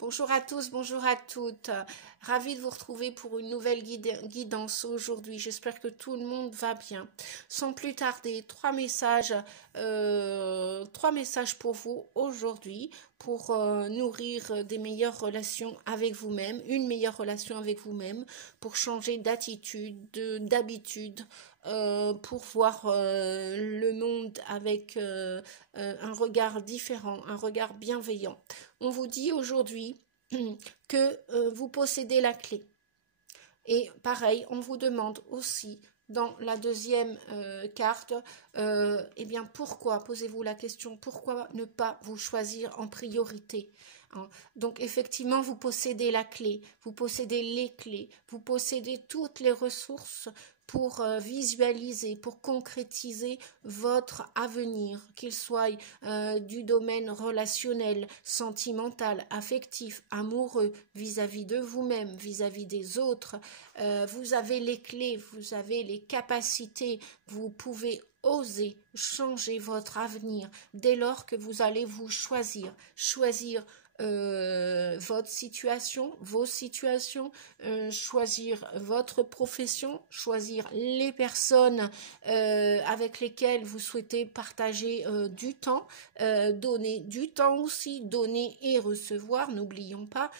Bonjour à tous, bonjour à toutes. Ravie de vous retrouver pour une nouvelle guidance aujourd'hui. J'espère que tout le monde va bien. Sans plus tarder, trois messages pour vous aujourd'hui pour nourrir des meilleures relations avec vous-même, une meilleure relation avec vous-même, pour changer d'attitude, d'habitude, pour voir le monde avec un regard différent, un regard bienveillant. On vous dit aujourd'hui que vous possédez la clé. Et pareil, on vous demande aussi dans la deuxième carte, eh bien pourquoi, posez-vous la question, pourquoi ne pas vous choisir en priorité, hein? Donc effectivement, vous possédez la clé, vous possédez les clés, vous possédez toutes les ressources pour visualiser, pour concrétiser votre avenir, qu'il soit du domaine relationnel, sentimental, affectif, amoureux, vis-à-vis de vous-même, vis-à-vis des autres. Vous avez les clés, vous avez les capacités, vous pouvez oser changer votre avenir dès lors que vous allez vous choisir votre situation, vos situations, choisir votre profession, choisir les personnes avec lesquelles vous souhaitez partager du temps, donner du temps aussi, donner et recevoir. N'oublions pas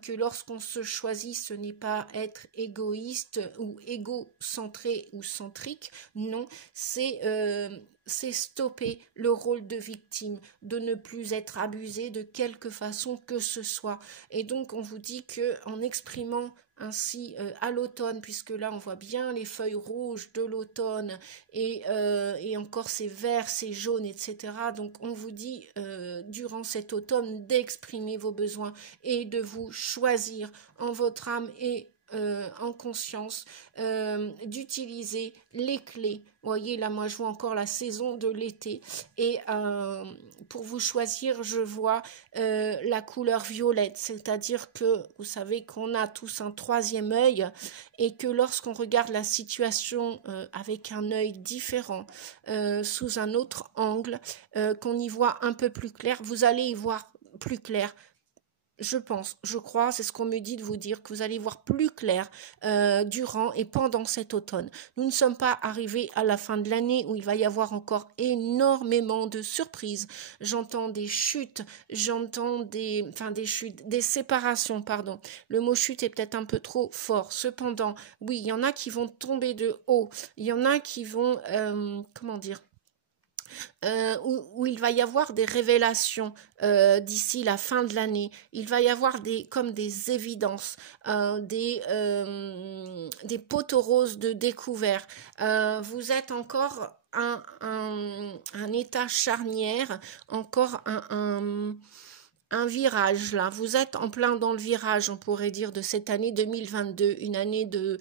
que lorsqu'on se choisit, ce n'est pas être égoïste ou égocentré ou centrique, non, c'est stopper le rôle de victime, de ne plus être abusé de quelque façon que ce soit. Et donc on vous dit que en exprimant ainsi à l'automne, puisque là on voit bien les feuilles rouges de l'automne et encore ces verts, ces jaunes, etc. Donc on vous dit durant cet automne d'exprimer vos besoins et de vous choisir en votre âme et en conscience, d'utiliser les clés. Vous voyez, là, moi, je vois encore la saison de l'été. Et pour vous choisir, je vois la couleur violette. C'est-à-dire que, vous savez qu'on a tous un troisième œil et que lorsqu'on regarde la situation avec un œil différent, sous un autre angle, qu'on y voit un peu plus clair, vous allez y voir plus clair. Je crois, c'est ce qu'on me dit de vous dire, que vous allez voir plus clair durant et pendant cet automne. Nous ne sommes pas arrivés à la fin de l'année où il va y avoir encore énormément de surprises. J'entends des chutes, des séparations, pardon. Le mot chute est peut-être un peu trop fort. Cependant, oui, il y en a qui vont tomber de haut. Il y en a qui vont, où il va y avoir des révélations d'ici la fin de l'année. Il va y avoir comme des évidences, des poteaux roses de découvert. Vous êtes encore un état charnière, encore un virage là, vous êtes en plein dans le virage, on pourrait dire, de cette année 2022, une année de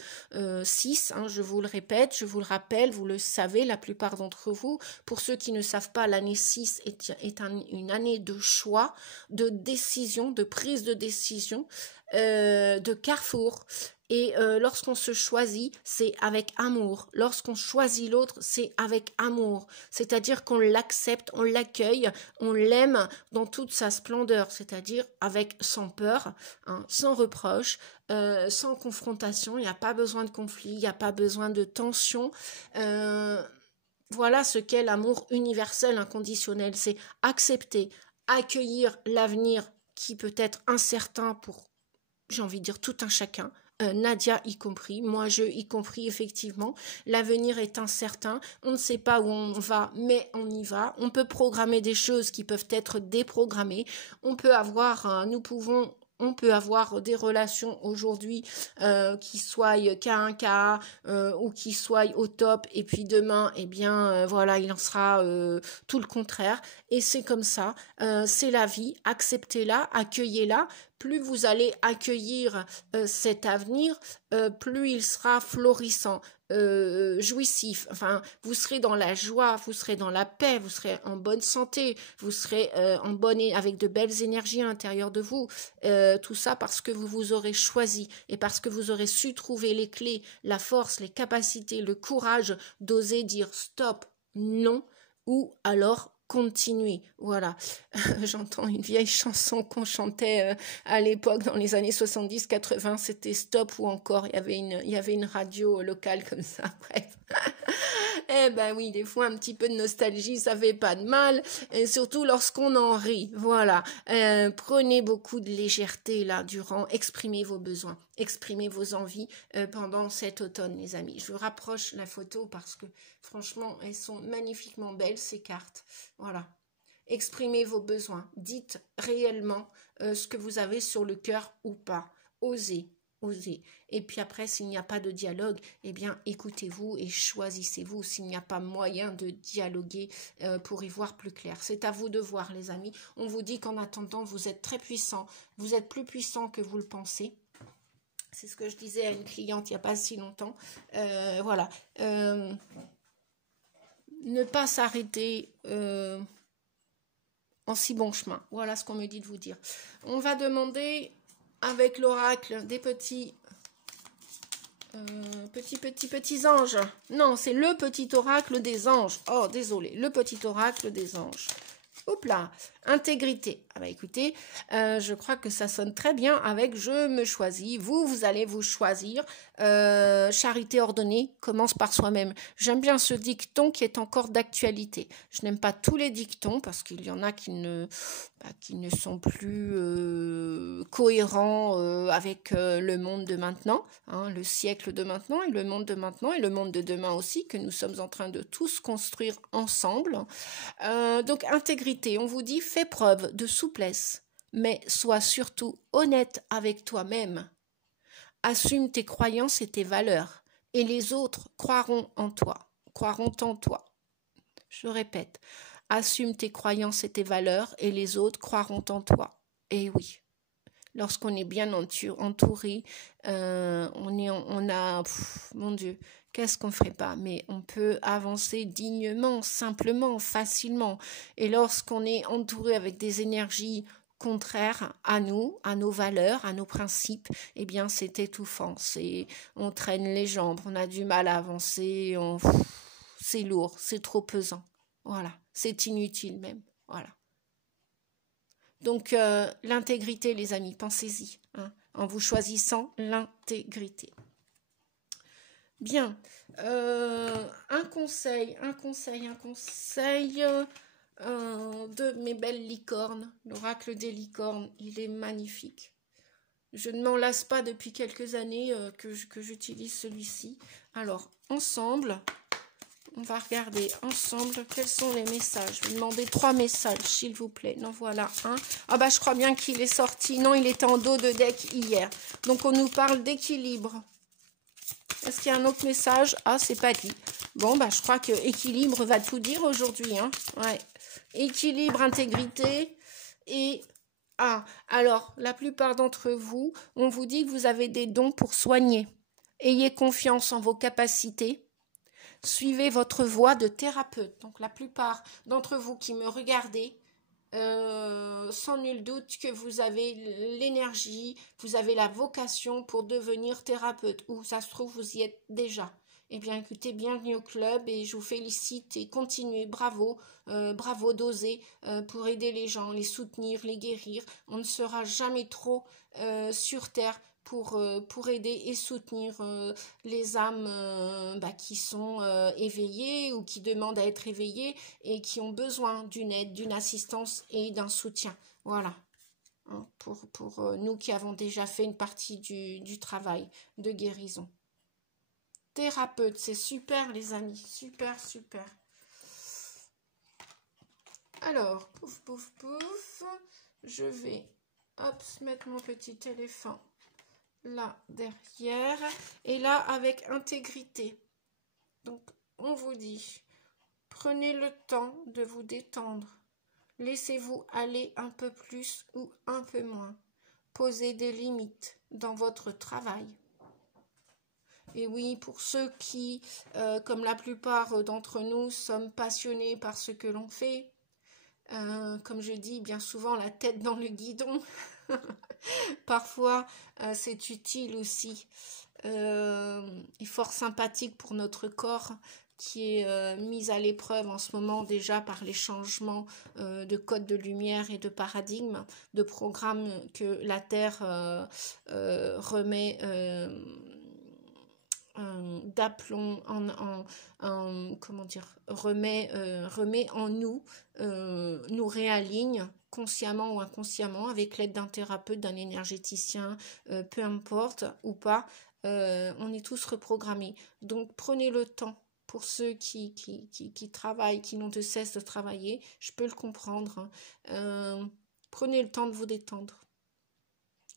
6, je vous le répète, je vous le rappelle, vous le savez, la plupart d'entre vous. Pour ceux qui ne savent pas, l'année 6 est une année de choix, de décision, de prise de décision, de carrefour. Et lorsqu'on se choisit, c'est avec amour. Lorsqu'on choisit l'autre, c'est avec amour. C'est-à-dire qu'on l'accepte, on l'accueille, on l'aime dans toute sa splendeur. C'est-à-dire sans peur, sans reproche, sans confrontation. Il n'y a pas besoin de conflit, il n'y a pas besoin de tension. Voilà ce qu'est l'amour universel, inconditionnel. C'est accepter, accueillir l'avenir qui peut être incertain pour, j'ai envie de dire, tout un chacun. Nadia y compris, moi je y compris, effectivement. L'avenir est incertain, on ne sait pas où on va, mais on y va. On peut programmer des choses qui peuvent être déprogrammées. On peut avoir des relations aujourd'hui qui soient K1K ou qui soient au top, et puis demain, voilà, il en sera tout le contraire. Et c'est comme ça, c'est la vie, acceptez-la, accueillez-la. Plus vous allez accueillir cet avenir, plus il sera florissant, jouissif. Enfin, vous serez dans la joie, vous serez dans la paix, vous serez en bonne santé, vous serez avec de belles énergies à l'intérieur de vous. Tout ça parce que vous vous aurez choisi et parce que vous aurez su trouver les clés, la force, les capacités, le courage d'oser dire stop, non, ou alors continuez. Voilà. J'entends une vieille chanson qu'on chantait à l'époque, dans les années 70-80, c'était Stop, ou encore il y avait une radio locale comme ça, bref. Eh ben oui, des fois un petit peu de nostalgie, ça fait pas de mal, et surtout lorsqu'on en rit. Voilà. Prenez beaucoup de légèreté là durant, exprimez vos besoins, exprimez vos envies pendant cet automne, les amis. Je vous rapproche la photo parce que franchement, elles sont magnifiquement belles, ces cartes. Voilà. Exprimez vos besoins. Dites réellement ce que vous avez sur le cœur ou pas. Osez. Osez. Et puis après, s'il n'y a pas de dialogue, eh bien, écoutez-vous et choisissez-vous s'il n'y a pas moyen de dialoguer pour y voir plus clair. C'est à vous de voir, les amis. On vous dit qu'en attendant, vous êtes très puissant. Vous êtes plus puissant que vous le pensez. C'est ce que je disais à une cliente il n'y a pas si longtemps. Voilà. Ne pas s'arrêter en si bon chemin. Voilà ce qu'on me dit de vous dire. On va demander avec l'oracle des petits anges. Non, c'est le petit oracle des anges. Oh, désolé, le petit oracle des anges. Hop là, intégrité. Ah bah écoutez, je crois que ça sonne très bien avec je me choisis. Vous allez vous choisir. Charité ordonnée commence par soi-même. J'aime bien ce dicton qui est encore d'actualité. Je n'aime pas tous les dictons parce qu'il y en a qui ne sont plus cohérents avec le monde de maintenant, hein, le siècle de maintenant et le monde de maintenant et le monde de demain aussi, que nous sommes en train de tous construire ensemble. Donc intégrité, on vous dit fais preuve de souplesse, mais sois surtout honnête avec toi-même. Assume tes croyances et tes valeurs, et les autres croiront en toi. Je répète, assume tes croyances et tes valeurs, et les autres croiront en toi. Et oui, lorsqu'on est bien entouré, mon Dieu, qu'est-ce qu'on ne ferait pas? Mais on peut avancer dignement, simplement, facilement. Et lorsqu'on est entouré avec des énergies contraires à nous, à nos valeurs, à nos principes, eh bien c'est étouffant. On traîne les jambes, on a du mal à avancer, c'est lourd, c'est trop pesant. Voilà, c'est inutile même. Voilà. Donc, l'intégrité, les amis, pensez-y, hein, en vous choisissant l'intégrité. Bien, un conseil de mes belles licornes, l'oracle des licornes, il est magnifique. Je ne m'en lasse pas depuis quelques années que j'utilise celui-ci. Alors, ensemble, on va regarder ensemble quels sont les messages. Je vais demander 3 messages, s'il vous plaît. Non, voilà un. Ah bah, je crois bien qu'il est sorti. Non, il était en dos de deck hier. Donc, on nous parle d'équilibre. Est-ce qu'il y a un autre message? Ah, c'est pas dit. Bon, bah, je crois que équilibre va tout dire aujourd'hui. Hein. Ouais. Équilibre, intégrité et... Ah, alors, la plupart d'entre vous, on vous dit que vous avez des dons pour soigner. Ayez confiance en vos capacités. Suivez votre voie de thérapeute. Donc, la plupart d'entre vous qui me regardez, sans nul doute que vous avez l'énergie, vous avez la vocation pour devenir thérapeute. Ou ça se trouve, vous y êtes déjà. Eh bien, écoutez, bienvenue au club et je vous félicite et continuez, bravo, bravo d'oser pour aider les gens, les soutenir, les guérir. On ne sera jamais trop sur terre pour aider et soutenir les âmes qui sont éveillées ou qui demandent à être éveillées et qui ont besoin d'une aide, d'une assistance et d'un soutien. Voilà. Hein, pour nous qui avons déjà fait une partie du travail de guérison. Thérapeute, c'est super les amis, super, super. Alors, pouf, pouf, pouf, je vais, hop, mettre mon petit éléphant là derrière, et là avec intégrité. Donc, on vous dit, prenez le temps de vous détendre, laissez-vous aller un peu plus ou un peu moins, posez des limites dans votre travail. Et oui, pour ceux qui, comme la plupart d'entre nous, sommes passionnés par ce que l'on fait, comme je dis bien souvent, la tête dans le guidon, parfois c'est utile aussi, et fort sympathique pour notre corps qui est mise à l'épreuve en ce moment déjà par les changements de code de lumière et de paradigme, de programme que la Terre remet d'aplomb comment dire, remet en nous, nous réaligne consciemment ou inconsciemment avec l'aide d'un thérapeute, d'un énergéticien, peu importe ou pas, on est tous reprogrammés. Donc prenez le temps. Pour ceux qui travaillent, qui n'ont de cesse de travailler, je peux le comprendre. Prenez le temps de vous détendre.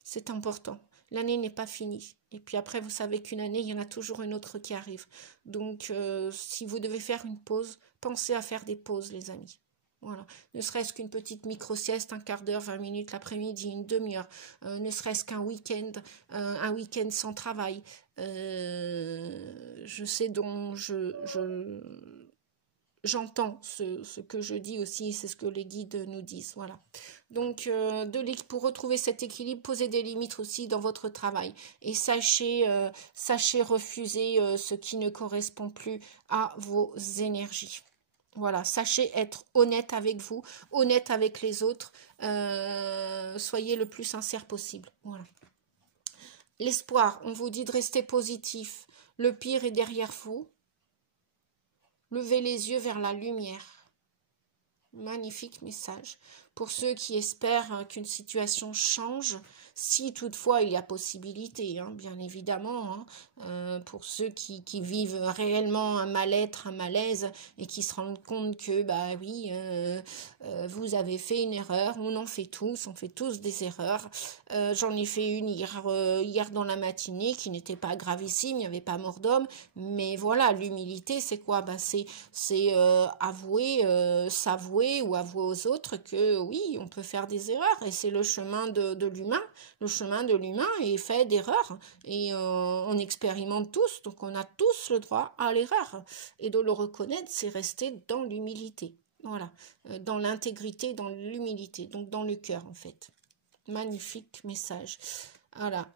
C'est important. L'année n'est pas finie. Et puis après, vous savez qu'une année, il y en a toujours une autre qui arrive. Donc, si vous devez faire une pause, pensez à faire des pauses, les amis. Voilà. Ne serait-ce qu'une petite micro-sieste, un quart d'heure, 20 minutes l'après-midi, une demi-heure. Ne serait-ce qu'un week-end, un week-end sans travail. Je sais donc, j'entends ce que je dis aussi, c'est ce que les guides nous disent, voilà. Donc, pour retrouver cet équilibre, posez des limites aussi dans votre travail et sachez refuser ce qui ne correspond plus à vos énergies. Voilà, sachez être honnête avec vous, honnête avec les autres, soyez le plus sincère possible, voilà. L'espoir, on vous dit de rester positif, le pire est derrière vous. Levez les yeux vers la lumière. Magnifique message. Pour ceux qui espèrent qu'une situation change, si toutefois il y a possibilité, hein, bien évidemment, hein, pour ceux qui vivent réellement un mal-être, un malaise, et qui se rendent compte que, bah oui, vous avez fait une erreur, on en fait tous, on fait tous des erreurs. J'en ai fait une hier dans la matinée qui n'était pas gravissime, il n'y avait pas mort d'homme, mais voilà, l'humilité, c'est quoi? Bah, c'est avouer, s'avouer ou avouer aux autres que oui, on peut faire des erreurs, et c'est le chemin de l'humain. Le chemin de l'humain est fait d'erreurs, et on expérimente tous, donc on a tous le droit à l'erreur. Et de le reconnaître, c'est rester dans l'humilité. Voilà, dans l'intégrité, dans l'humilité, donc dans le cœur en fait. Magnifique message. Voilà,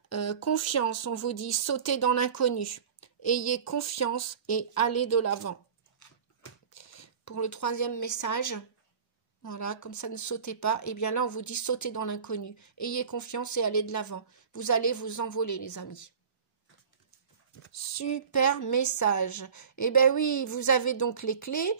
confiance, on vous dit sautez dans l'inconnu. Ayez confiance et allez de l'avant. Pour le troisième message, voilà, comme ça ne sautez pas, et bien là on vous dit sautez dans l'inconnu. Ayez confiance et allez de l'avant. Vous allez vous envoler les amis. Super message. Eh bien oui, vous avez donc les clés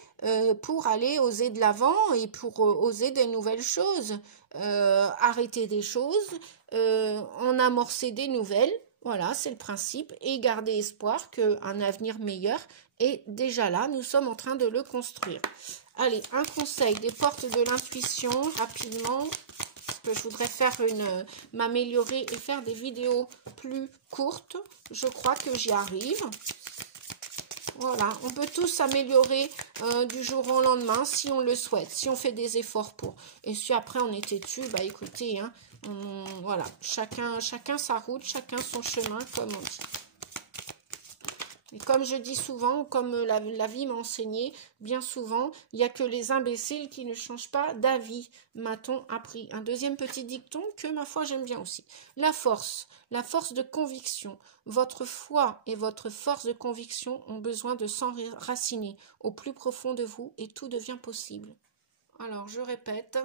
pour aller oser de l'avant et pour oser des nouvelles choses. Arrêter des choses, en amorcer des nouvelles. Voilà, c'est le principe. Et garder espoir qu'un avenir meilleur est déjà là. Nous sommes en train de le construire. Allez, un conseil des portes de l'intuition, rapidement. Que je voudrais faire m'améliorer et faire des vidéos plus courtes. Je crois que j'y arrive. Voilà, on peut tous s'améliorer du jour au lendemain si on le souhaite, si on fait des efforts pour. Et si après on est têtu, bah écoutez, hein, voilà, chacun sa route, chacun son chemin, comme on dit. Et comme je dis souvent, comme la vie m'a enseigné, bien souvent, il n'y a que les imbéciles qui ne changent pas d'avis, m'a-t-on appris. Un deuxième petit dicton que, ma foi, j'aime bien aussi. La force de conviction. Votre foi et votre force de conviction ont besoin de s'enraciner au plus profond de vous et tout devient possible. Alors, je répète,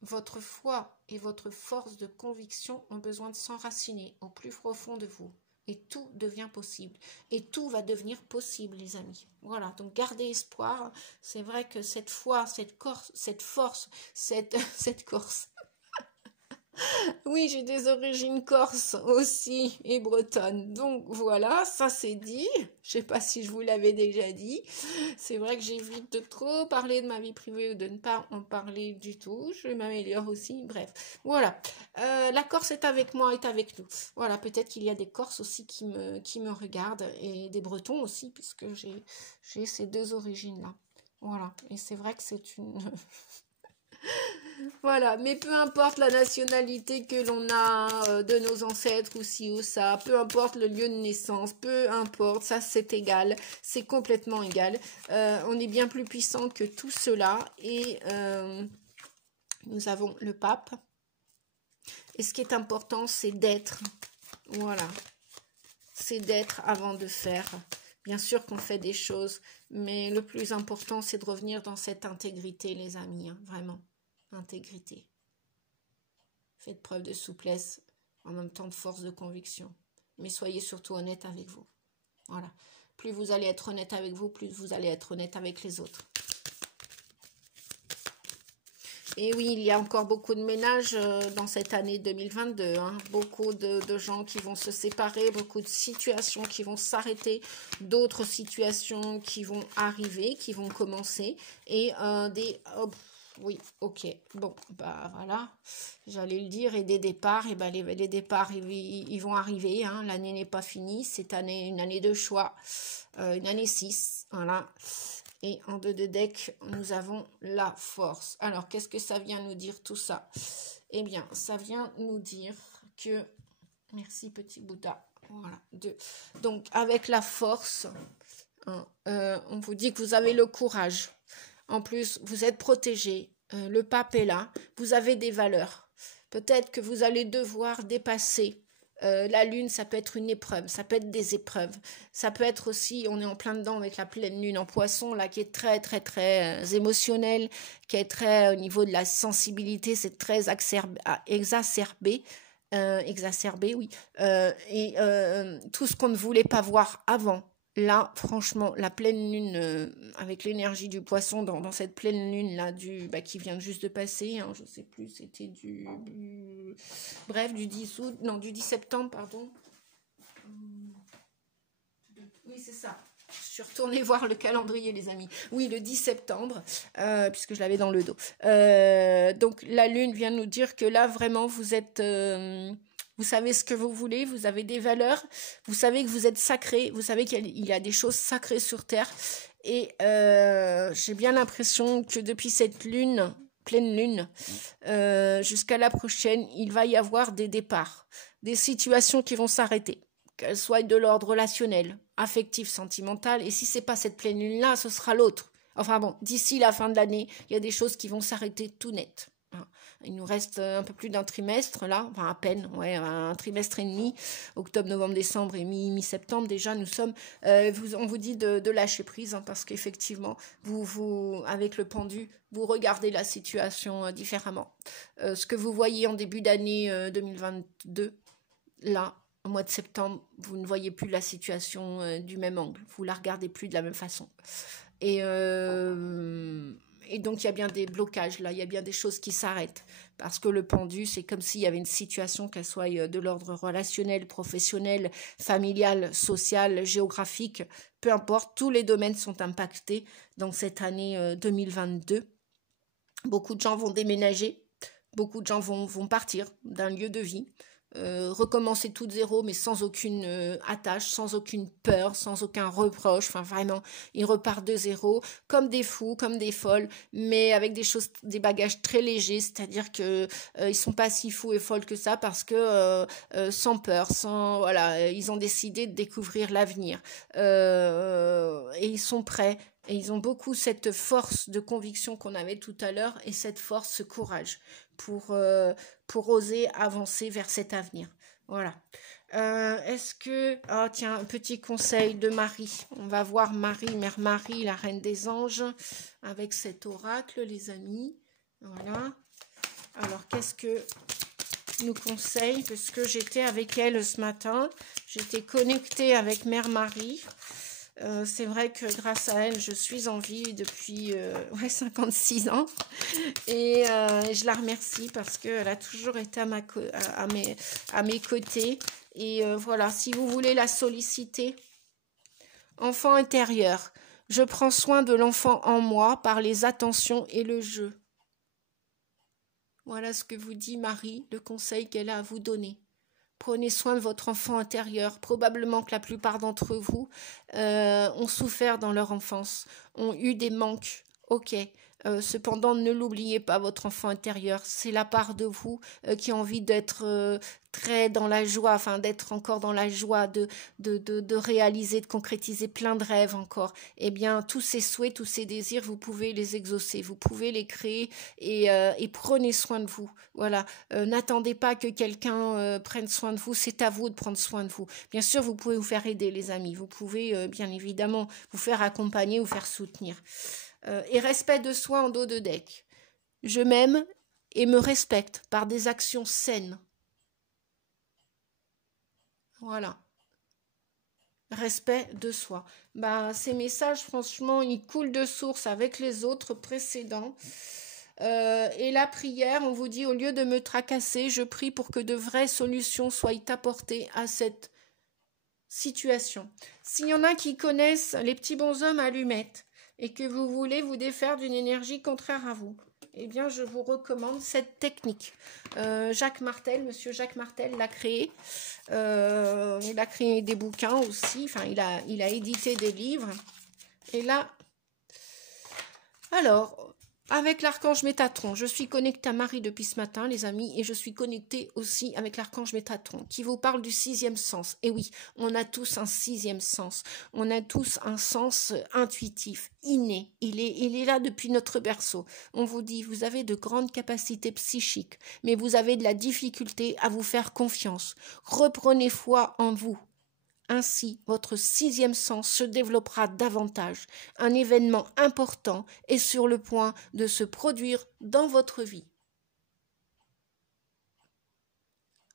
votre foi et votre force de conviction ont besoin de s'enraciner au plus profond de vous. Et tout devient possible. Et tout va devenir possible, les amis. Voilà, donc gardez espoir. C'est vrai que cette foi, cette force, cette Corse. Oui, j'ai des origines corses aussi et bretonnes. Donc voilà, ça c'est dit. Je sais pas si je vous l'avais déjà dit. C'est vrai que j'évite de trop parler de ma vie privée ou de ne pas en parler du tout. Je m'améliore aussi. Bref, voilà. La Corse est avec moi, est avec nous. Voilà, peut-être qu'il y a des Corses aussi qui me regardent et des Bretons aussi, puisque j'ai ces deux origines-là. Voilà, et c'est vrai que c'est une... Voilà, mais peu importe la nationalité que l'on a de nos ancêtres ou ci ou ça, peu importe le lieu de naissance, peu importe, ça c'est égal, c'est complètement égal. On est bien plus puissant que tout cela et nous avons le pape. Et ce qui est important, c'est d'être, voilà, c'est d'être avant de faire. Bien sûr qu'on fait des choses, mais le plus important, c'est de revenir dans cette intégrité, les amis, hein, vraiment, intégrité. Faites preuve de souplesse, en même temps de force de conviction. Mais soyez surtout honnête avec vous. Voilà. Plus vous allez être honnête avec vous, plus vous allez être honnête avec les autres. Et oui, il y a encore beaucoup de ménages dans cette année 2022. Hein. Beaucoup de gens qui vont se séparer, beaucoup de situations qui vont s'arrêter, d'autres situations qui vont arriver, qui vont commencer. Et oui, ok. Bon, bah voilà, j'allais le dire. Et des départs, et ben les départs, ils vont arriver. Hein. L'année n'est pas finie. Cette année, une année de choix. Une année 6. Voilà. Et en 2 de deck, nous avons la force. Alors, qu'est-ce que ça vient nous dire tout ça? Eh bien, ça vient nous dire que... Merci, petit Bouddha. Voilà. Donc, avec la force, hein, on vous dit que vous avez le courage. En plus, vous êtes protégé. Le pape est là. Vous avez des valeurs. Peut-être que vous allez devoir dépasser. La lune, ça peut être une épreuve, ça peut être des épreuves, ça peut être aussi, on est en plein dedans avec la pleine lune en poisson, là, qui est très, très, très émotionnelle, qui est très, au niveau de la sensibilité, c'est très exacerbé, oui, tout ce qu'on ne voulait pas voir avant. Là, franchement, la pleine lune, avec l'énergie du poisson dans cette pleine lune-là, qui vient juste de passer, hein, je ne sais plus, c'était bref, du 10 août, non, du 10 septembre, pardon. Oui, c'est ça. Je suis retournée voir le calendrier, les amis. Oui, le 10 septembre, puisque je l'avais dans le dos. Donc, la lune vient nous dire que là, vraiment, vous êtes... vous savez ce que vous voulez, vous avez des valeurs, vous savez que vous êtes sacré, vous savez qu'il y a des choses sacrées sur Terre. Et j'ai bien l'impression que depuis cette lune, pleine lune, jusqu'à la prochaine, il va y avoir des départs, des situations qui vont s'arrêter, qu'elles soient de l'ordre relationnel, affectif, sentimental. Et si c'est pas cette pleine lune-là, ce sera l'autre. Enfin bon, d'ici la fin de l'année, il y a des choses qui vont s'arrêter tout net. Il nous reste un peu plus d'un trimestre là, enfin à peine, ouais, un trimestre et demi, octobre, novembre, décembre et mi-septembre déjà nous sommes. On vous dit de lâcher prise hein, parce qu'effectivement, vous avec le pendu, vous regardez la situation différemment. Ce que vous voyez en début d'année 2022, là, au mois de septembre, vous ne voyez plus la situation du même angle, vous la regardez plus de la même façon. Et donc, il y a bien des blocages, là, il y a bien des choses qui s'arrêtent. Parce que le pendu, c'est comme s'il y avait une situation, qu'elle soit de l'ordre relationnel, professionnel, familial, social, géographique, peu importe, tous les domaines sont impactés dans cette année 2022. Beaucoup de gens vont déménager, beaucoup de gens vont partir d'un lieu de vie. Recommencer tout de zéro mais sans aucune attache, sans aucune peur, sans aucun reproche, enfin vraiment ils repartent de zéro comme des fous, comme des folles, mais avec des bagages très légers, c'est-à-dire que ils sont pas si fous et folles que ça parce que sans peur, voilà, ils ont décidé de découvrir l'avenir et ils sont prêts. Et ils ont beaucoup cette force de conviction qu'on avait tout à l'heure et cette force, ce courage pour oser avancer vers cet avenir. Voilà. Est-ce que... Ah tiens, un petit conseil de Marie. On va voir Marie, Mère Marie, la Reine des Anges, avec cet oracle, les amis. Voilà. Alors, qu'est-ce que nous conseille? Parce que j'étais avec elle ce matin. J'étais connectée avec Mère Marie. C'est vrai que grâce à elle, je suis en vie depuis 56 ans et je la remercie parce qu'elle a toujours été à mes côtés. Et voilà, si vous voulez la solliciter, enfant intérieur, je prends soin de l'enfant en moi par les attentions et le jeu. Voilà ce que vous dit Marie, le conseil qu'elle a à vous donner. Prenez soin de votre enfant intérieur. Probablement que la plupart d'entre vous ont souffert dans leur enfance, ont eu des manques. Ok, Cependant, ne l'oubliez pas, votre enfant intérieur, c'est la part de vous qui a envie d'être très dans la joie, enfin d'être encore dans la joie, de réaliser, de concrétiser plein de rêves encore. Eh bien, tous ces souhaits, tous ces désirs, vous pouvez les exaucer, vous pouvez les créer et prenez soin de vous. Voilà, n'attendez pas que quelqu'un prenne soin de vous, c'est à vous de prendre soin de vous. Bien sûr, vous pouvez vous faire aider, les amis, vous pouvez bien évidemment vous faire accompagner, vous faire soutenir. Et respect de soi en dos de deck. Je m'aime et me respecte par des actions saines. Voilà. Respect de soi. Bah, ces messages, franchement, ils coulent de source avec les autres précédents. Et la prière, on vous dit, au lieu de me tracasser, je prie pour que de vraies solutions soient apportées à cette situation. S'il y en a qui connaissent les petits bonshommes allumettes et que vous voulez vous défaire d'une énergie contraire à vous, eh bien, je vous recommande cette technique. Jacques Martel, monsieur Jacques Martel l'a créé. Il a créé des bouquins aussi. Enfin, il a édité des livres. Et là, alors, avec l'archange Métatron, je suis connectée à Marie depuis ce matin, les amis, et je suis connectée aussi avec l'archange Métatron, qui vous parle du 6e sens. Et oui, on a tous un 6e sens. On a tous un sens intuitif, inné. Il est là depuis notre berceau. On vous dit, vous avez de grandes capacités psychiques, mais vous avez de la difficulté à vous faire confiance. Reprenez foi en vous. Ainsi, votre 6e sens se développera davantage. Un événement important est sur le point de se produire dans votre vie.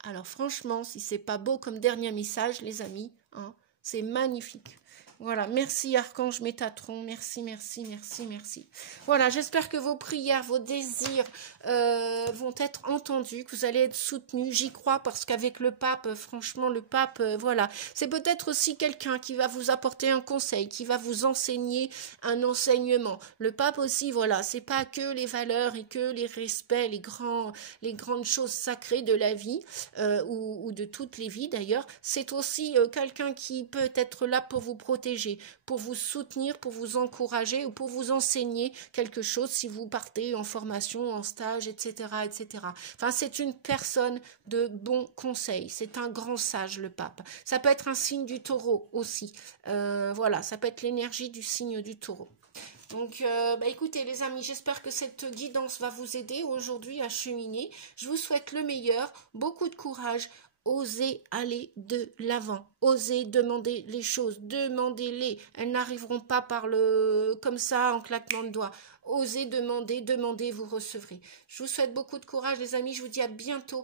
Alors franchement, si c'est pas beau comme dernier message, les amis, hein, c'est magnifique. Voilà, merci Archange Métatron, merci, merci, merci, merci. Voilà, j'espère que vos prières, vos désirs vont être entendus, que vous allez être soutenus. J'y crois parce qu'avec le pape, franchement, le pape, voilà. C'est peut-être aussi quelqu'un qui va vous apporter un conseil, qui va vous enseigner un enseignement. Le pape aussi, voilà, c'est pas que les valeurs et que les respects, les grandes choses sacrées de la vie ou de toutes les vies d'ailleurs. C'est aussi quelqu'un qui peut être là pour vous protéger, pour vous soutenir, pour vous encourager ou pour vous enseigner quelque chose si vous partez en formation, en stage, etc., etc. Enfin, c'est une personne de bons conseils. C'est un grand sage, le pape. Ça peut être un signe du taureau aussi. Voilà, ça peut être l'énergie du signe du taureau. Donc, écoutez les amis, j'espère que cette guidance va vous aider aujourd'hui à cheminer. Je vous souhaite le meilleur, beaucoup de courage. Osez aller de l'avant, osez demander les choses, demandez-les. Elles n'arriveront pas comme ça en claquement de doigts. Osez demander, demandez, vous recevrez. Je vous souhaite beaucoup de courage les amis, je vous dis à bientôt.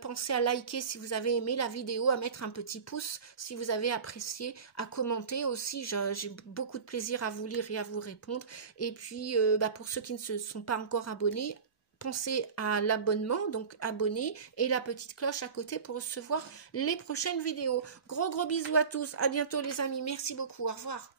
Pensez à liker si vous avez aimé la vidéo, à mettre un petit pouce si vous avez apprécié, à commenter aussi. J'ai beaucoup de plaisir à vous lire et à vous répondre. Et puis, pour ceux qui ne se sont pas encore abonnés, pensez à l'abonnement, donc abonnez, et la petite cloche à côté pour recevoir les prochaines vidéos. Gros bisous à tous, à bientôt les amis, merci beaucoup, au revoir.